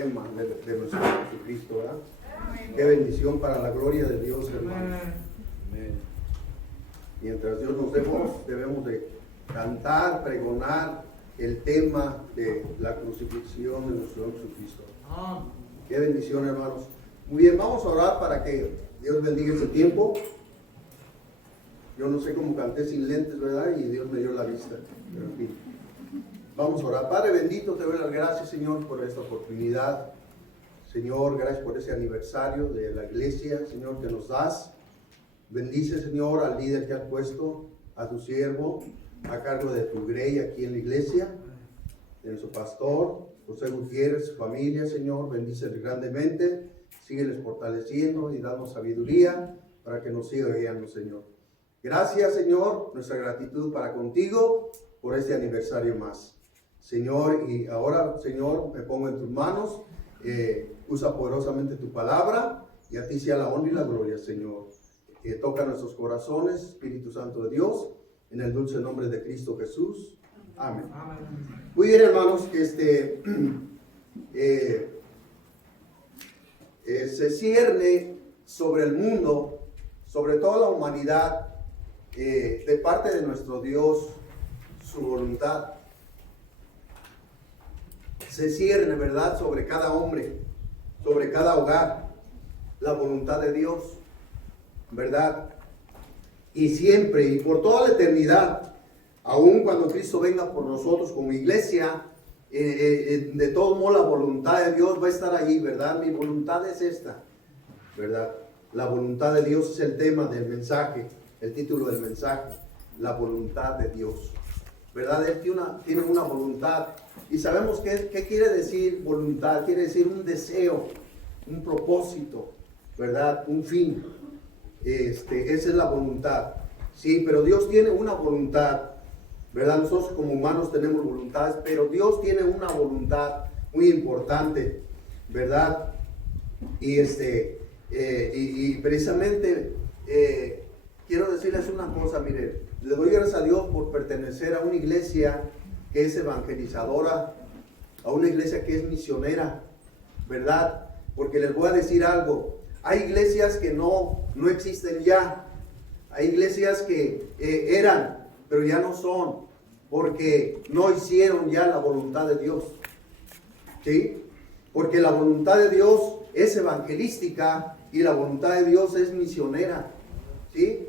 tema de nuestro Jesucristo, ¿verdad? Qué bendición para la gloria de Dios, hermanos. Mientras Dios nos dé voz, debemos de cantar, pregonar el tema de la crucifixión de nuestro Señor Jesucristo. Qué bendición, hermanos. Muy bien, vamos a orar para que Dios bendiga este tiempo. Yo no sé cómo canté sin lentes, ¿verdad? Y Dios me dio la vista. Pero en fin, vamos a orar. Padre bendito, te doy las gracias, Señor, por esta oportunidad. Señor, gracias por ese aniversario de la iglesia, Señor, que nos das. Bendice, Señor, al líder que has puesto, a tu siervo, a cargo de tu grey aquí en la iglesia, de nuestro pastor, José Gutiérrez, su familia, Señor. Bendíceles grandemente, sígueles fortaleciendo y danos sabiduría para que nos siga guiando, Señor. Gracias, Señor, nuestra gratitud para contigo por este aniversario más. Señor, y ahora, Señor, me pongo en tus manos, usa poderosamente tu palabra y a ti sea la honra y la gloria, Señor. Toca nuestros corazones, Espíritu Santo de Dios, en el dulce nombre de Cristo Jesús. Amén. Muy bien, hermanos, se cierne sobre el mundo, sobre toda la humanidad, de parte de nuestro Dios, su voluntad. Se cierne, ¿verdad?, sobre cada hombre, sobre cada hogar, la voluntad de Dios, ¿verdad? Y siempre y por toda la eternidad, aun cuando Cristo venga por nosotros como iglesia, de todo modo la voluntad de Dios va a estar ahí, ¿verdad? Mi voluntad es esta, ¿verdad? La voluntad de Dios es el tema del mensaje, el título del mensaje, la voluntad de Dios, ¿verdad? Él tiene una voluntad. Y sabemos qué quiere decir voluntad. Quiere decir un deseo, un propósito, ¿verdad? Un fin. Esa es la voluntad. Sí, pero Dios tiene una voluntad, ¿verdad? Nosotros como humanos tenemos voluntades, pero Dios tiene una voluntad muy importante, ¿verdad? Y precisamente quiero decirles una cosa, miren, le doy gracias a Dios por pertenecer a una iglesia que es evangelizadora, a una iglesia que es misionera, ¿verdad? Porque les voy a decir algo, hay iglesias que no existen ya, hay iglesias que eran, pero ya no son, porque no hicieron ya la voluntad de Dios, ¿sí? Porque la voluntad de Dios es evangelística y la voluntad de Dios es misionera, ¿sí?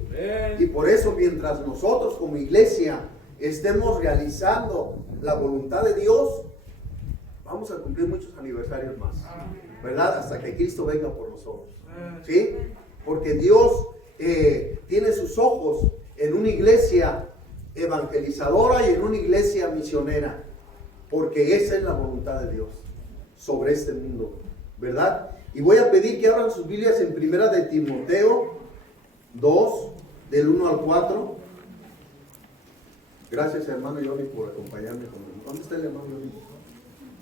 Y por eso mientras nosotros como iglesia estemos realizando la voluntad de Dios, vamos a cumplir muchos aniversarios más, ¿verdad? Hasta que Cristo venga por nosotros, ¿sí? Porque Dios tiene sus ojos en una iglesia evangelizadora y en una iglesia misionera, porque esa es la voluntad de Dios sobre este mundo, ¿verdad? Y voy a pedir que abran sus Biblias en Primera de Timoteo 2, del 1 al 4. Gracias, hermano Johnny, por acompañarme. ¿Dónde está el hermano Johnny?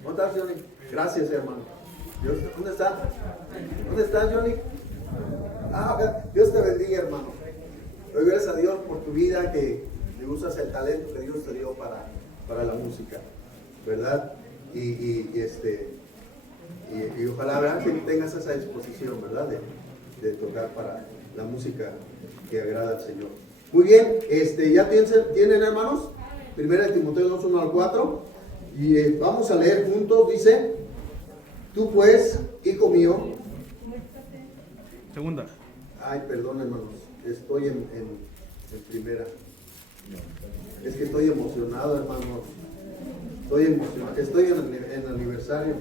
¿Dónde estás, Johnny? Gracias, hermano. ¿Dónde está? ¿Dónde estás, Johnny? Dios te bendiga, hermano. Doy gracias a Dios por tu vida, que le usas el talento que Dios te dio para la música, ¿verdad? Y ojalá, ¿verdad?, que tengas esa disposición, ¿verdad?, de tocar para la música que agrada al Señor. Muy bien, ya tienen, hermanos, 1 Timoteo 2, 1 al 4, y vamos a leer juntos. Dice: tú pues, hijo mío. Segunda. Ay, perdón, hermanos, estoy en primera. Es que estoy emocionado, hermanos. Estoy emocionado, estoy en aniversario.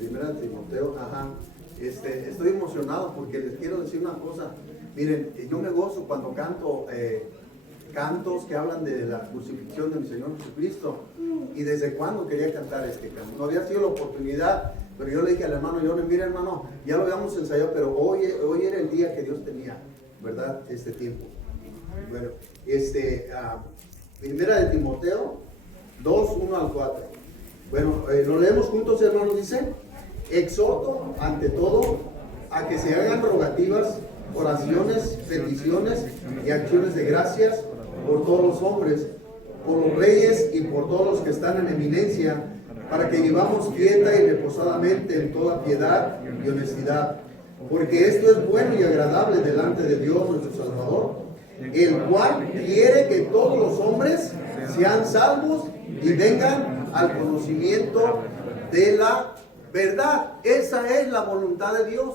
1 Timoteo, estoy emocionado porque les quiero decir una cosa. Miren, yo me gozo cuando canto cantos que hablan de la crucifixión de mi Señor Jesucristo. Y desde cuándo quería cantar este canto. No había sido la oportunidad, pero yo le dije al hermano Johnny: mira, hermano, ya lo habíamos ensayado, pero hoy era el día que Dios tenía, ¿verdad? Este tiempo. Bueno, Primera de Timoteo 2, 1 al 4. Bueno, lo leemos juntos, hermanos. Dice: exhorto ante todo a que se hagan rogativas, oraciones, peticiones y acciones de gracias por todos los hombres, por los reyes y por todos los que están en eminencia, para que vivamos quieta y reposadamente en toda piedad y honestidad. Porque esto es bueno y agradable delante de Dios nuestro Salvador, el cual quiere que todos los hombres sean salvos y vengan al conocimiento de la verdad. Esa es la voluntad de Dios.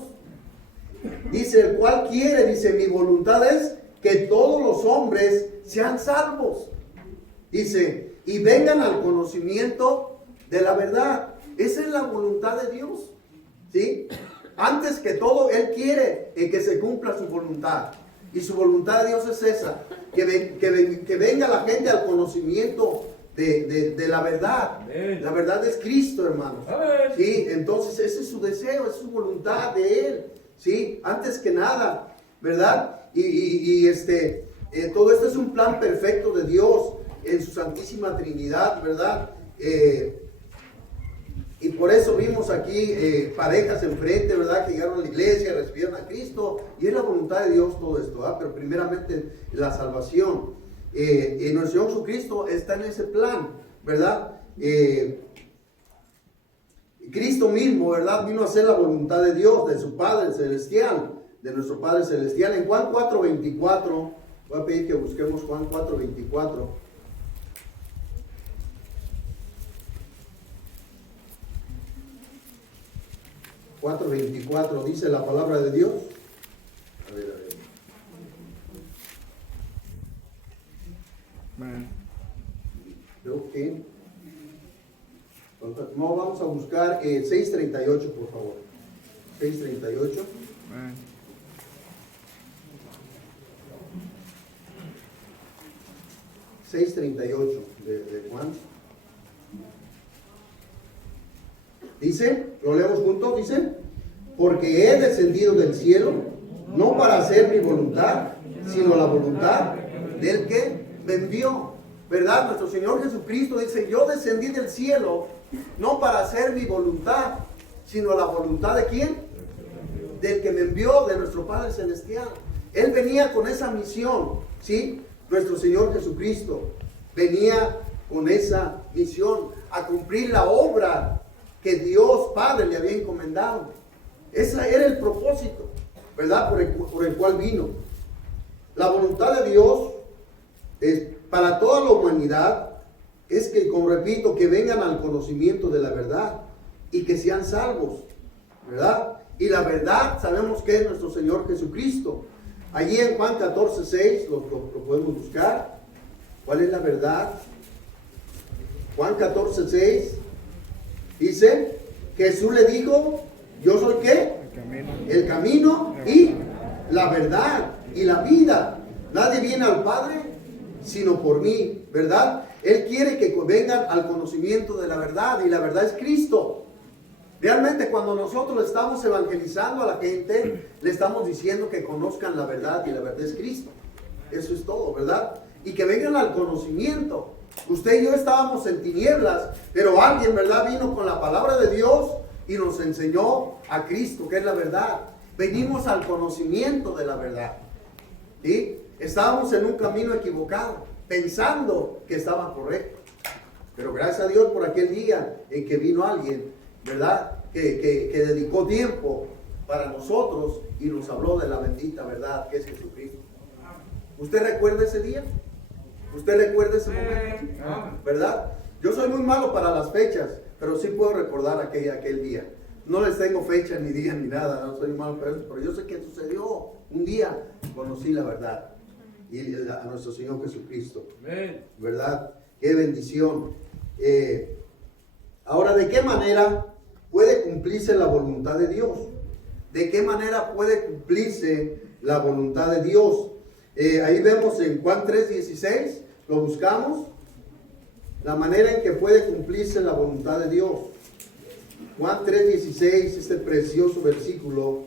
Dice, el cual quiere, dice, mi voluntad es que todos los hombres sean salvos. Dice, y vengan al conocimiento de la verdad. Esa es la voluntad de Dios. ¿Sí? Antes que todo, Él quiere que se cumpla su voluntad. Y su voluntad de Dios es esa, que venga la gente al conocimiento de la verdad. La verdad es Cristo, hermanos. ¿Sí? Entonces ese es su deseo, es su voluntad de Él. ¿Sí? Antes que nada, ¿verdad? Todo esto es un plan perfecto de Dios en su Santísima Trinidad, ¿verdad? Y por eso vimos aquí parejas enfrente, ¿verdad? Que llegaron a la iglesia, recibieron a Cristo. Y es la voluntad de Dios todo esto, ¿verdad? Pero primeramente la salvación. Y nuestro Señor Jesucristo está en ese plan, ¿verdad? Cristo mismo, ¿verdad? Vino a hacer la voluntad de Dios, de su Padre Celestial, de nuestro Padre Celestial. En Juan 4:24, voy a pedir que busquemos Juan 4:24. 4:24 dice la palabra de Dios. A ver. Creo que no, vamos a buscar 6:38, por favor. 6:38. 6:38 de Juan. Dice, lo leemos juntos, dice, porque he descendido del cielo, no para hacer mi voluntad, sino la voluntad del que me envió. ¿Verdad? Nuestro Señor Jesucristo dice, yo descendí del cielo, no para hacer mi voluntad, sino la voluntad de ¿quién? Del que me envió, de nuestro Padre Celestial. Él venía con esa misión, ¿sí? Nuestro Señor Jesucristo venía con esa misión, a cumplir la obra que Dios Padre le había encomendado. Ese era el propósito, ¿verdad? Por el cual vino. La voluntad de Dios es para toda la humanidad, es que, como repito, que vengan al conocimiento de la verdad y que sean salvos, ¿verdad? Y la verdad sabemos que es nuestro Señor Jesucristo. Allí en Juan 14:6 lo podemos buscar. ¿Cuál es la verdad? Juan 14:6 dice, Jesús le dijo, yo soy ¿qué? El camino y la verdad y la vida. Nadie viene al Padre sino por mí, ¿verdad? Él quiere que vengan al conocimiento de la verdad, y la verdad es Cristo. Realmente cuando nosotros estamos evangelizando a la gente, le estamos diciendo que conozcan la verdad, y la verdad es Cristo. Eso es todo, ¿verdad? Y que vengan al conocimiento. Usted y yo estábamos en tinieblas, pero alguien, ¿verdad?, vino con la palabra de Dios y nos enseñó a Cristo, que es la verdad. Venimos al conocimiento de la verdad, ¿sí? Estábamos en un camino equivocado, pensando que estaba correcto. Pero gracias a Dios por aquel día en que vino alguien, ¿verdad?, que dedicó tiempo para nosotros y nos habló de la bendita verdad que es Jesucristo. ¿Usted recuerda ese día? ¿Usted recuerda ese momento? ¿Verdad? Yo soy muy malo para las fechas, pero sí puedo recordar aquel día. No les tengo fecha, ni día, ni nada. No soy malo para eso, pero yo sé que sucedió. Un día conocí la verdad. Y a nuestro Señor Jesucristo. ¿Verdad? Qué bendición. Ahora, ¿de qué manera puede cumplirse la voluntad de Dios? ¿De qué manera puede cumplirse la voluntad de Dios? Ahí vemos en Juan 3:16, lo buscamos, la manera en que puede cumplirse la voluntad de Dios. Juan 3:16, este precioso versículo.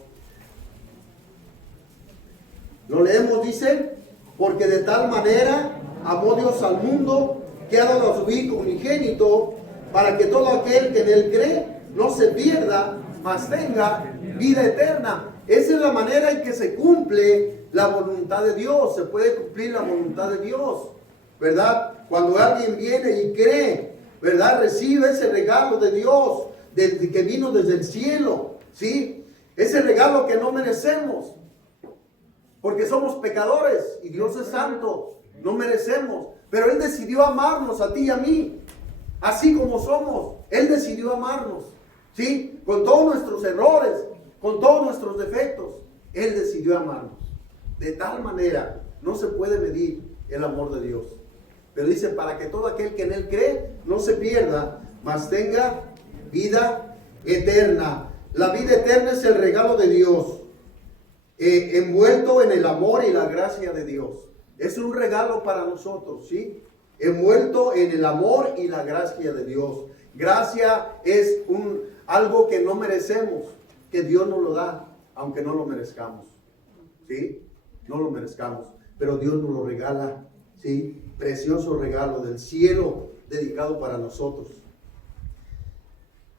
Lo leemos, dice, porque de tal manera amó Dios al mundo, que ha dado a su Hijo unigénito, para que todo aquel que en él cree no se pierda, mas tenga vida eterna. Esa es la manera en que se cumple la voluntad de Dios. Se puede cumplir la voluntad de Dios, ¿verdad? Cuando alguien viene y cree, ¿verdad? Recibe ese regalo de Dios, que vino desde el cielo, ¿sí? Ese regalo que no merecemos, porque somos pecadores y Dios es santo, no merecemos, pero Él decidió amarnos a ti y a mí, así como somos. Él decidió amarnos, ¿sí? Con todos nuestros errores, con todos nuestros defectos, Él decidió amarnos. De tal manera, no se puede medir el amor de Dios. Pero dice, para que todo aquel que en Él cree, no se pierda, mas tenga vida eterna. La vida eterna es el regalo de Dios, envuelto en el amor y la gracia de Dios. Es un regalo para nosotros, ¿sí? Envuelto en el amor y la gracia de Dios. Gracia es algo que no merecemos, que Dios nos lo da, aunque no lo merezcamos, ¿sí? No lo merezcamos, pero Dios nos lo regala, ¿sí? Precioso regalo del cielo dedicado para nosotros.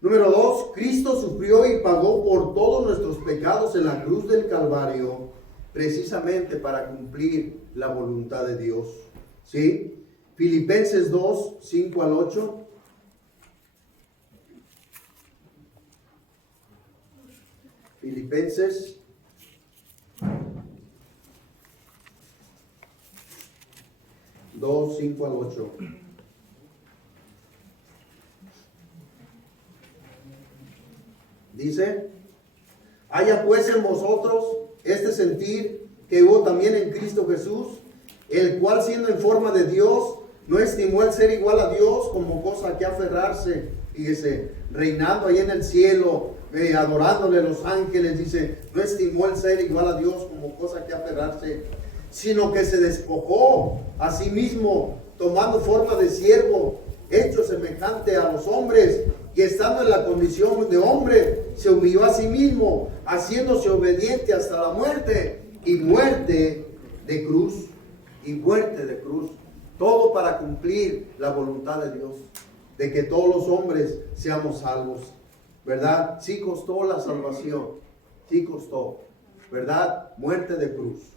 Número 2, Cristo sufrió y pagó por todos nuestros pecados en la cruz del Calvario, precisamente para cumplir la voluntad de Dios, ¿sí? Filipenses 2, 5 al 8. Filipenses 2, 5 al 8. Dice, haya pues en vosotros este sentir que hubo también en Cristo Jesús, el cual siendo en forma de Dios, no estimó el ser igual a Dios como cosa que aferrarse, fíjese, reinando ahí en el cielo, adorándole a los ángeles, dice, no estimó el ser igual a Dios como cosa que aferrarse, sino que se despojó a sí mismo, tomando forma de siervo, hecho semejante a los hombres, y estando en la condición de hombre, se humilló a sí mismo, haciéndose obediente hasta la muerte, y muerte de cruz, y muerte de cruz. Todo para cumplir la voluntad de Dios, de que todos los hombres seamos salvos, ¿verdad? Sí costó la salvación, sí costó, ¿verdad? Muerte de cruz.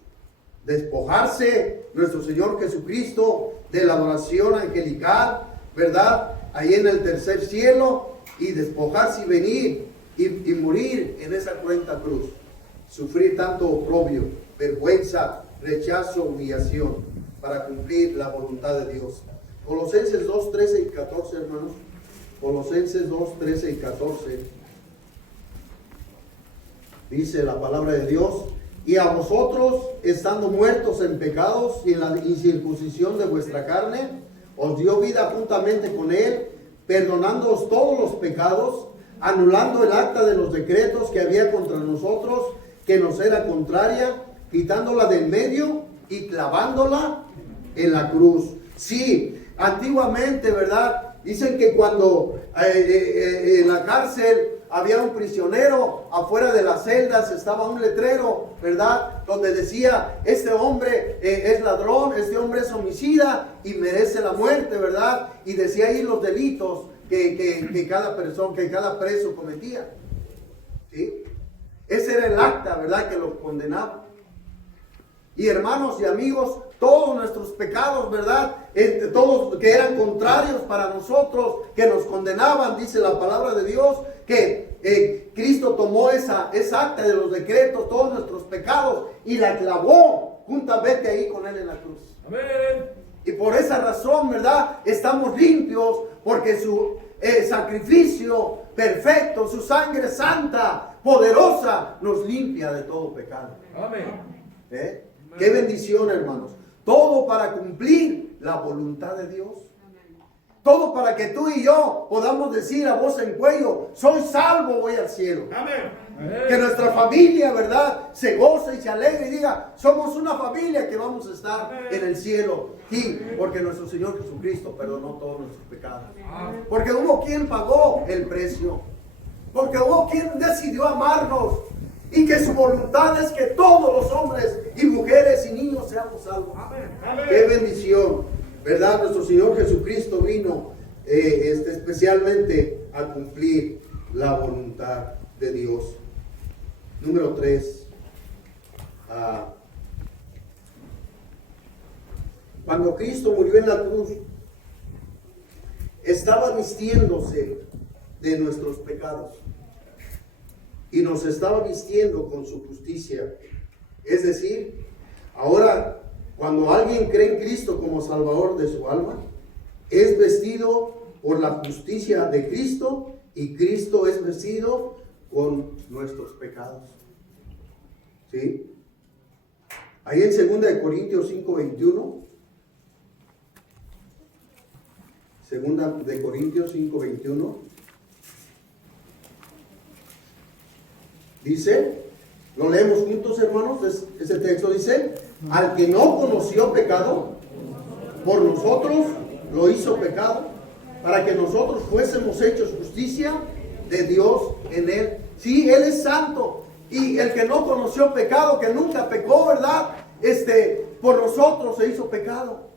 Despojarse nuestro Señor Jesucristo de la adoración angelical, ¿verdad? Ahí en el tercer cielo, y despojarse y venir y morir en esa cruenta cruz. Sufrir tanto oprobio, vergüenza, rechazo, humillación, para cumplir la voluntad de Dios. Colosenses 2, 13 y 14, hermanos. Colosenses 2, 13 y 14. Dice la palabra de Dios, y a vosotros, estando muertos en pecados y en la incircuncisión de vuestra carne, os dio vida juntamente con Él, perdonándoos todos los pecados, anulando el acta de los decretos que había contra nosotros, que nos era contraria, quitándola del medio y clavándola en la cruz. Sí, antiguamente, ¿verdad? Dicen que cuando en la cárcel había un prisionero, afuera de las celdas estaba un letrero, ¿verdad? Donde decía, este hombre es ladrón, este hombre es homicida y merece la muerte, ¿verdad? Y decía ahí los delitos que cada persona, que cada preso cometía, ¿sí? Ese era el acta, ¿verdad? Que lo condenaba. Y hermanos y amigos, todos nuestros pecados, ¿verdad? Todos que eran contrarios para nosotros, que nos condenaban, dice la palabra de Dios, que Cristo tomó esa acta de los decretos, todos nuestros pecados, y la clavó juntamente ahí con Él en la cruz. Amén. Y por esa razón, ¿verdad? Estamos limpios, porque su sacrificio perfecto, su sangre santa, poderosa, nos limpia de todo pecado. Amén. Qué bendición, hermanos. Todo para cumplir la voluntad de Dios. Todo para que tú y yo podamos decir a voz en cuello, soy salvo, voy al cielo. Amén. Que nuestra familia, ¿verdad?, se goce y se alegre y diga, somos una familia que vamos a estar en el cielo. Sí, porque nuestro Señor Jesucristo perdonó todos nuestros pecados. Porque hubo quien pagó el precio. Porque hubo quien decidió amarnos. Y que su voluntad es que todos los hombres y mujeres y niños seamos salvos. Amén. Qué bendición, ¿verdad? Nuestro Señor Jesucristo vino especialmente a cumplir la voluntad de Dios. Número 3. Cuando Cristo murió en la cruz, estaba vistiéndose de nuestros pecados y nos estaba vistiendo con su justicia. Es decir, ahora cuando alguien cree en Cristo como Salvador de su alma, es vestido por la justicia de Cristo y Cristo es vestido con nuestros pecados. ¿Sí? Ahí en 2 Corintios 5:21. 2 Corintios 5:21. Dice, lo leemos juntos, hermanos. Ese texto dice: al que no conoció pecado, por nosotros lo hizo pecado, para que nosotros fuésemos hechos justicia de Dios en él. Sí, Él es santo. Y el que no conoció pecado, que nunca pecó, ¿verdad? Por nosotros se hizo pecado.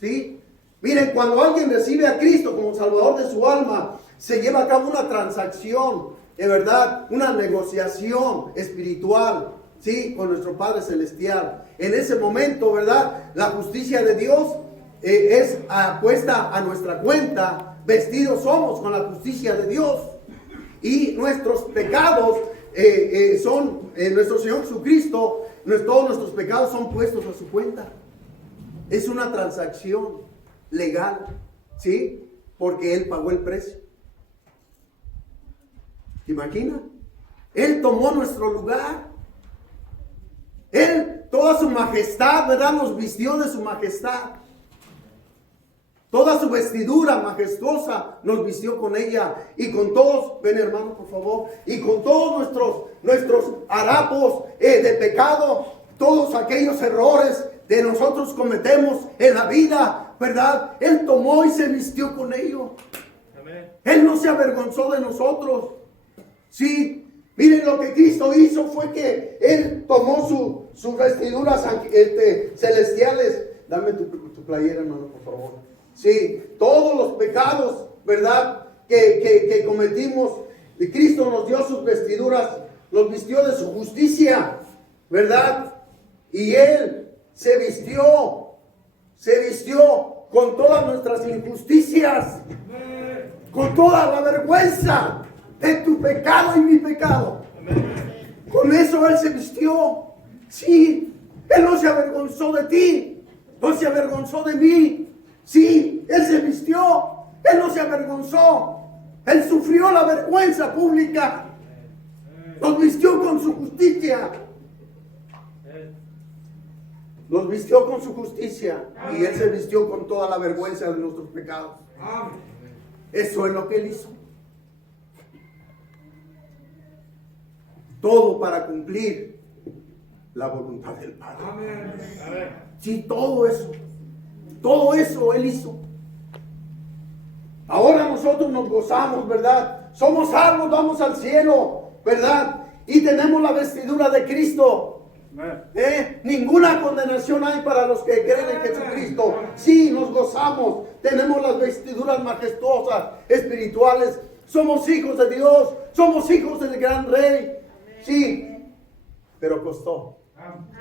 ¿Sí? Miren, cuando alguien recibe a Cristo como Salvador de su alma, se lleva a cabo una transacción, de verdad, una negociación espiritual, ¿sí? Con nuestro Padre Celestial. En ese momento, ¿verdad? La justicia de Dios es puesta a nuestra cuenta. Vestidos somos con la justicia de Dios. Y nuestros pecados son, nuestro Señor Jesucristo, todos nuestros pecados son puestos a su cuenta. Es una transacción legal, ¿sí? Porque Él pagó el precio. ¿Te imaginas? Él tomó nuestro lugar. Él, toda su majestad, ¿verdad? Nos vistió de su majestad. Toda su vestidura majestuosa nos vistió con ella. Y con todos, ven hermano por favor, y con todos nuestros harapos de pecado, todos aquellos errores que nosotros cometemos en la vida, ¿verdad? Él tomó y se vistió con ello. Amén. Él no se avergonzó de nosotros. Sí, miren lo que Cristo hizo fue que Él tomó sus vestiduras celestiales. Dame tu playera, hermano, por favor. Sí, todos los pecados, ¿verdad? Que cometimos, y Cristo nos dio sus vestiduras, nos vistió de su justicia, ¿verdad? Y Él se vistió con todas nuestras injusticias, con toda la vergüenza de tu pecado y mi pecado. Con eso Él se vistió. Sí, Él no se avergonzó de ti, no se avergonzó de mí. Sí, Él se vistió, Él no se avergonzó, Él sufrió la vergüenza pública, nos vistió con su justicia, nos vistió con su justicia y Él se vistió con toda la vergüenza de nuestros pecados. Eso es lo que Él hizo. Todo para cumplir la voluntad del Padre. Sí, todo eso Él hizo. Ahora nosotros nos gozamos, ¿verdad? Somos salvos, vamos al cielo, ¿verdad? Y tenemos la vestidura de Cristo. Ninguna condenación hay para los que creen en Jesucristo. Sí, nos gozamos. Tenemos las vestiduras majestuosas, espirituales. Somos hijos de Dios. Somos hijos del gran Rey. Sí, pero costó.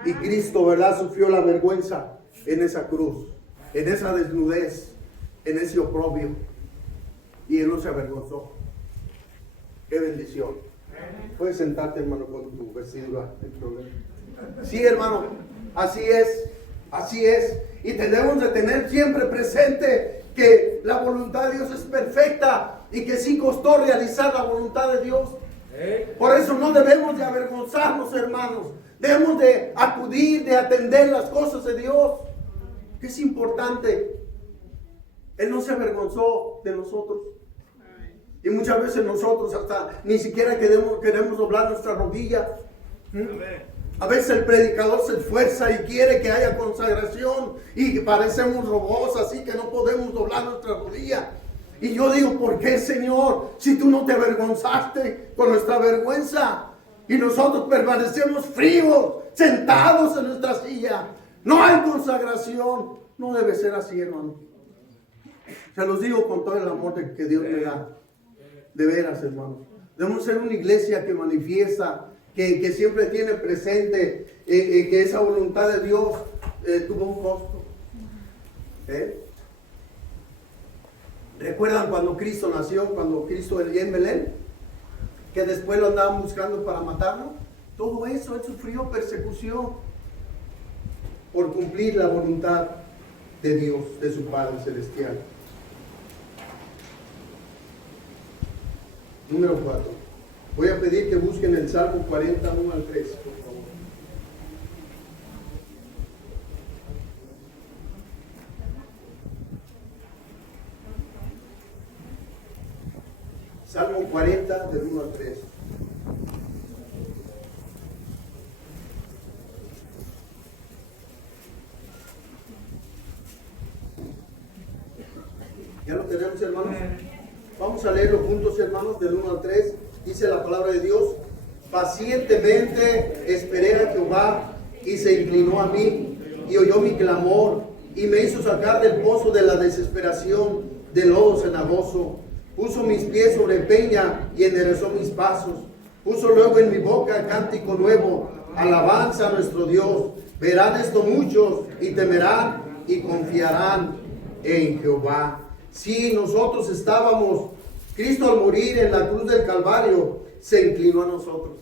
Y Cristo, ¿verdad? Sufrió la vergüenza en esa cruz, en esa desnudez, en ese oprobio, y Él no se avergonzó. Qué bendición. Puedes sentarte, hermano, con tu vestidura. Sí, hermano, así es, y tenemos de tener siempre presente que la voluntad de Dios es perfecta y que sí costó realizar la voluntad de Dios. Por eso no debemos de avergonzarnos, hermanos. Debemos de acudir, de atender las cosas de Dios. Es importante. Él no se avergonzó de nosotros. Y muchas veces nosotros hasta ni siquiera queremos doblar nuestra rodilla. A veces el predicador se esfuerza y quiere que haya consagración y parecemos robots, así que no podemos doblar nuestra rodilla. Y yo digo, ¿por qué, Señor? Si tú no te avergonzaste con nuestra vergüenza y nosotros permanecemos fríos, sentados en nuestra silla. No hay consagración. No debe ser así, hermano. Se los digo con todo el amor que Dios me da. De veras, hermano. Debemos ser una iglesia que manifiesta, que siempre tiene presente que esa voluntad de Dios tuvo un costo. ¿Recuerdan cuando Cristo nació, cuando Cristo vivía en Belén? Que después lo andaban buscando para matarlo. Todo eso, Él sufrió persecución por cumplir la voluntad de Dios, de su Padre Celestial. Número 4. Voy a pedir que busquen el Salmo 40, 1 al 3, por favor. Salmo 40, del 1 al 3. ¿Ya lo tenemos, hermanos? Vamos a leerlo juntos, hermanos, del 1 al 3. Dice la palabra de Dios: pacientemente esperé a Jehová, y se inclinó a mí, y oyó mi clamor, y me hizo sacar del pozo de la desesperación, del lodo cenagoso. Puso mis pies sobre peña, y enderezó mis pasos. Puso luego en mi boca cántico nuevo, alabanza a nuestro Dios. Verán esto muchos, y temerán, y confiarán en Jehová. Si nosotros estábamos, Cristo al morir en la cruz del Calvario, se inclinó a nosotros.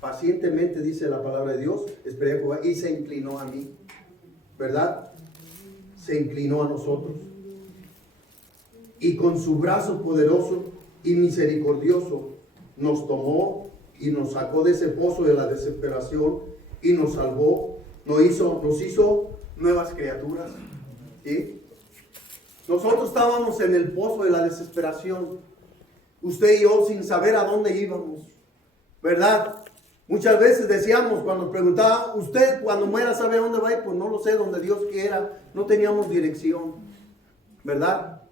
Pacientemente, dice la palabra de Dios, esperé a Jehová, y se inclinó a mí. ¿Verdad? Se inclinó a nosotros. Y con su brazo poderoso y misericordioso nos tomó y nos sacó de ese pozo de la desesperación y nos salvó, nos hizo nuevas criaturas. ¿Sí? Nosotros estábamos en el pozo de la desesperación, usted y yo, sin saber a dónde íbamos, ¿verdad? Muchas veces decíamos, cuando preguntaban, ¿usted cuando muera sabe a dónde va a ir? Pues no lo sé, donde Dios quiera. No teníamos dirección, ¿verdad?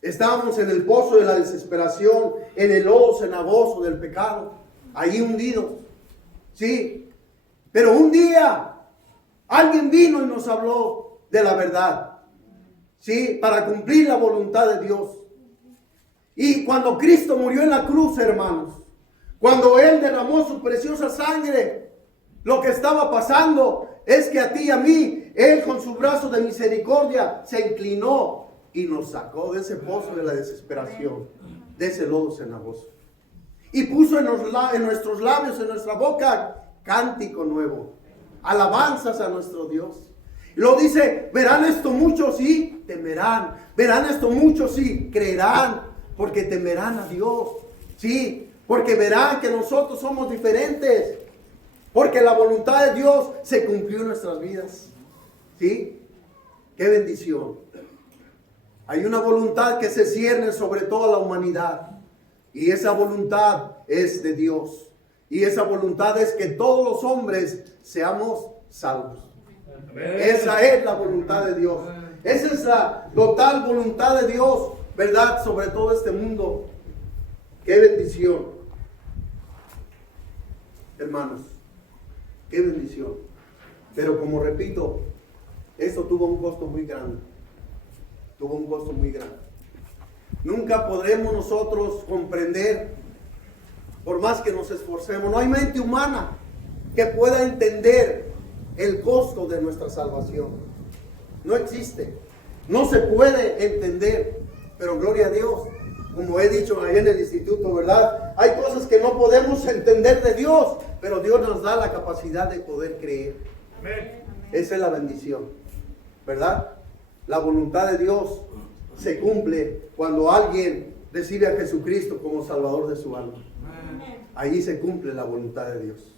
Estábamos en el pozo de la desesperación, en el lodo cenagoso del pecado, allí hundidos, ¿sí? Pero un día alguien vino y nos habló de la verdad, ¿sí? Para cumplir la voluntad de Dios. Y cuando Cristo murió en la cruz, hermanos, cuando Él derramó su preciosa sangre, lo que estaba pasando es que a ti y a mí, Él con su brazo de misericordia se inclinó y nos sacó de ese pozo de la desesperación, de ese lodo cenagoso. Y puso en nuestros labios, en nuestra boca, cántico nuevo, alabanzas a nuestro Dios. Y lo dice: verán esto muchos y temerán. Verán esto muchos y creerán, porque temerán a Dios. Sí, porque verán que nosotros somos diferentes, porque la voluntad de Dios se cumplió en nuestras vidas. ¿Sí? ¡Qué bendición! Hay una voluntad que se cierne sobre toda la humanidad, y esa voluntad es de Dios, y esa voluntad es que todos los hombres seamos salvos. Esa es la voluntad de Dios. Esa es la total voluntad de Dios, ¿verdad? Sobre todo este mundo. ¡Qué bendición! Hermanos, ¡qué bendición! Pero como repito, esto tuvo un costo muy grande. Tuvo un costo muy grande. Nunca podremos nosotros comprender, por más que nos esforcemos. No hay mente humana que pueda entender el costo de nuestra salvación. No existe. No se puede entender. Pero gloria a Dios, como he dicho ahí en el instituto, ¿verdad? Hay cosas que no podemos entender de Dios, pero Dios nos da la capacidad de poder creer. Amén. Esa es la bendición, ¿verdad? La voluntad de Dios se cumple cuando alguien recibe a Jesucristo como Salvador de su alma. Allí se cumple la voluntad de Dios.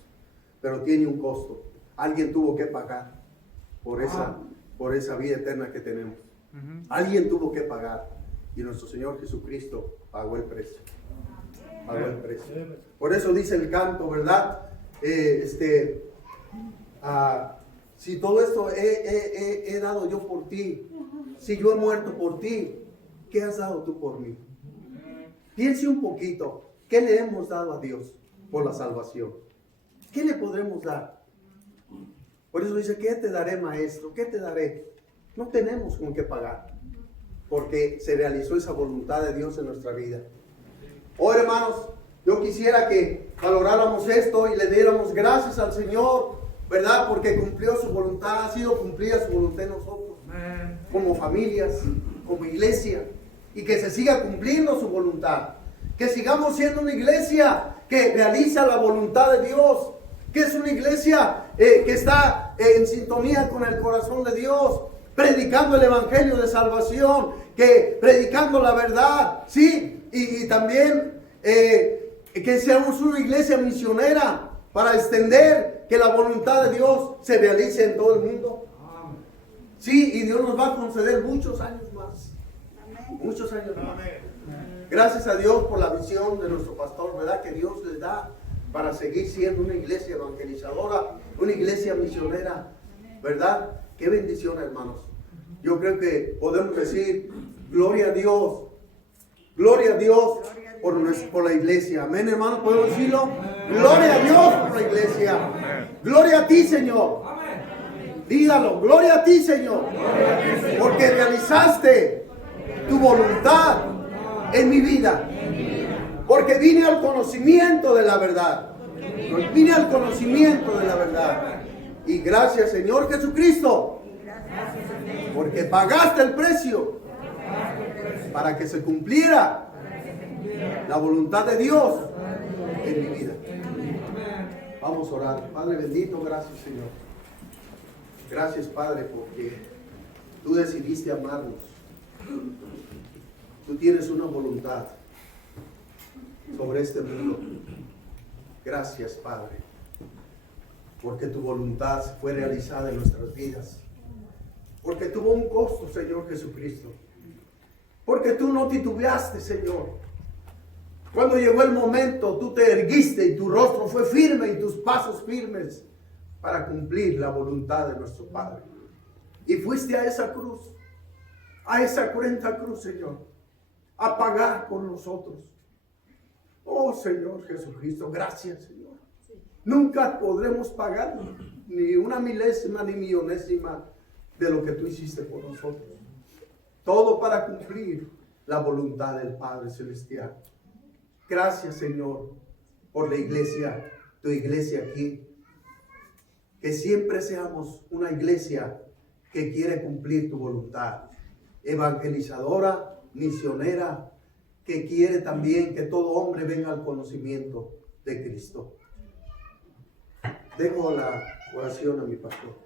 Pero tiene un costo. Alguien tuvo que pagar por esa vida eterna que tenemos. Alguien tuvo que pagar. Y nuestro Señor Jesucristo pagó el precio. Pagó el precio. Por eso dice el canto, ¿verdad? Si todo esto he dado yo por ti, si yo he muerto por ti, ¿qué has dado tú por mí? Piense un poquito, ¿qué le hemos dado a Dios por la salvación? ¿Qué le podremos dar? Por eso dice: ¿qué te daré, maestro? ¿Qué te daré? No tenemos con qué pagar, porque se realizó esa voluntad de Dios en nuestra vida. Oh, hermanos, yo quisiera que valoráramos esto y le diéramos gracias al Señor, ¿verdad? Porque cumplió su voluntad, ha sido cumplida su voluntad en nosotros. como familias, como iglesia, y que se siga cumpliendo su voluntad. Que sigamos siendo una iglesia que realiza la voluntad de Dios, que es una iglesia que está en sintonía con el corazón de Dios, predicando el evangelio de salvación, que predicando la verdad, sí, y también que seamos una iglesia misionera para extender que la voluntad de Dios se realice en todo el mundo. Sí, y Dios nos va a conceder muchos años más. Muchos años más. Gracias a Dios por la visión de nuestro pastor, ¿verdad? Que Dios les da para seguir siendo una iglesia evangelizadora, una iglesia misionera, ¿verdad? Qué bendición, hermanos. Yo creo que podemos decir, gloria a Dios por la iglesia. Amén, hermanos, ¿podemos decirlo? Gloria a Dios por la iglesia. Gloria a ti, Señor. Dígalo, gloria a ti, Señor. Porque realizaste tu voluntad en mi vida. Porque vine al conocimiento de la verdad. Vine al conocimiento de la verdad. Y gracias, Señor Jesucristo, porque pagaste el precio para que se cumpliera la voluntad de Dios en mi vida. Vamos a orar. Padre bendito, gracias, Señor. Gracias, Padre, porque tú decidiste amarnos. Tú tienes una voluntad sobre este mundo. Gracias, Padre, porque tu voluntad fue realizada en nuestras vidas. Porque tuvo un costo, Señor Jesucristo. Porque tú no titubeaste, Señor. Cuando llegó el momento, tú te erguiste y tu rostro fue firme y tus pasos firmes para cumplir la voluntad de nuestro Padre. Y fuiste a esa cruz, a esa cruenta cruz, Señor, a pagar por nosotros. Oh, Señor Jesucristo, gracias, Señor. Nunca podremos pagar ni una milésima ni millonésima de lo que tú hiciste por nosotros. Todo para cumplir la voluntad del Padre Celestial. Gracias, Señor, por la iglesia, tu iglesia aquí. Que siempre seamos una iglesia que quiere cumplir tu voluntad. Evangelizadora, misionera, que quiere también que todo hombre venga al conocimiento de Cristo. Dejo la oración a mi pastor.